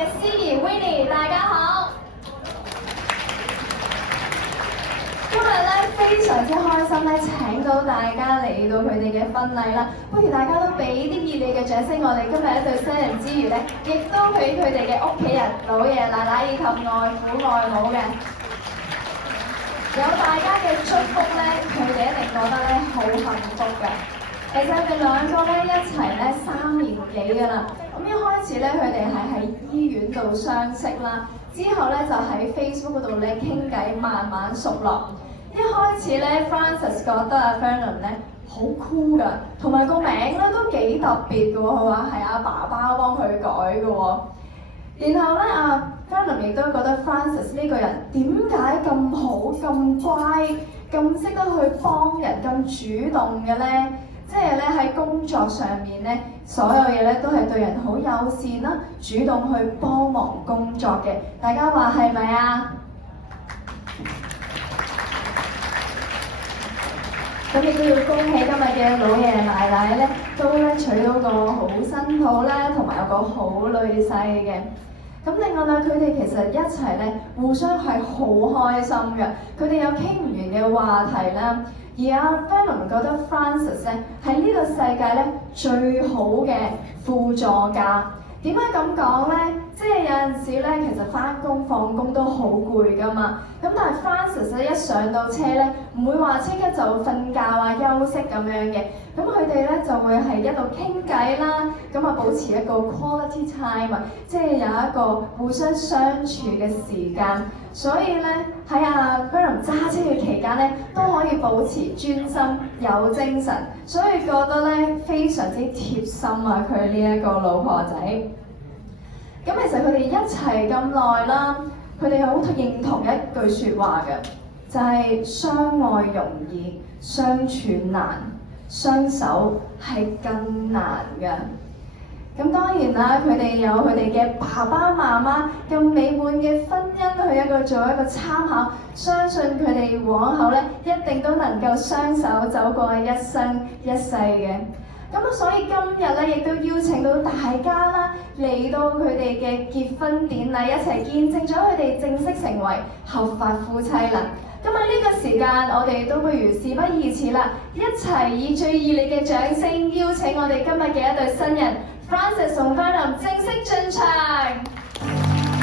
嘅司儀 Winnie， 大家好。今日咧非常之開心咧，請到大家嚟到佢哋嘅婚禮啦。不如大家都俾啲熱烈嘅掌聲，我哋今日一對新人之餘咧，亦都俾佢哋嘅屋企人、老爺奶奶以及外父外母嘅。有大家嘅祝福咧，佢哋一定覺得咧好幸福嘅。其實佢哋兩個咧一齊咧3年幾㗎啦。咁一開始咧，佢哋係喺醫院度相識啦，之後咧就喺 Facebook 嗰度咧傾偈，慢慢熟絡。一開始咧 Francis 覺得阿 Vernon 咧好酷㗎，同埋個名咧都幾特別㗎喎。佢話係阿爸爸幫佢改㗎喎。然後咧阿 Vernon 亦都覺得 Francis 呢個人點解咁好、咁乖、咁識得去幫人、咁主動嘅咧？即係咧喺工作上面咧，所有嘢咧都係對人好友善啦，主動去幫忙工作嘅。大家話係咪啊？咁亦都要恭喜今日嘅老爺奶奶咧，都咧娶到個好新抱啦，同埋有個好女婿嘅。咁另外咧，佢哋其實一齊咧，互相係好開心嘅。佢哋有傾唔完嘅話題啦。而阿 Vernon 覺得 Francis 咧係呢個世界咧最好嘅輔助家。點解咁講咧？即係有陣時咧，其實返工放工都好攰㗎嘛。咁但係 Francis 咧一上到車咧，唔會話即刻就瞓覺啊、休息咁樣嘅。咁佢哋咧就會係一路傾偈啦，咁啊保持一個 quality time 啊，即係有一個互相相處嘅時間。所以咧喺阿 Vernon 揸車嘅期間咧，都可以保持專心有精神，所以覺得咧非常之貼心啊！佢呢一個老婆仔。咁其實佢哋一齊咁耐啦，佢哋好認同一句説話嘅，就係相愛容易，相處難，相守係更難嘅。咁當然啦，佢哋有佢哋嘅爸爸媽媽咁美滿嘅婚姻去做一個參考，相信佢哋往後咧一定都能夠雙手走過一生一世嘅。咁所以今日咧亦都邀請到大家啦嚟到佢哋嘅結婚典禮，一齊見證咗佢哋正式成為合法夫妻啦。咁喺呢個時間，我哋都不如事不宜遲啦，一齊以最熱烈嘅掌聲邀請我哋今日嘅一對新人 Francis 同 Vernon 正式進場。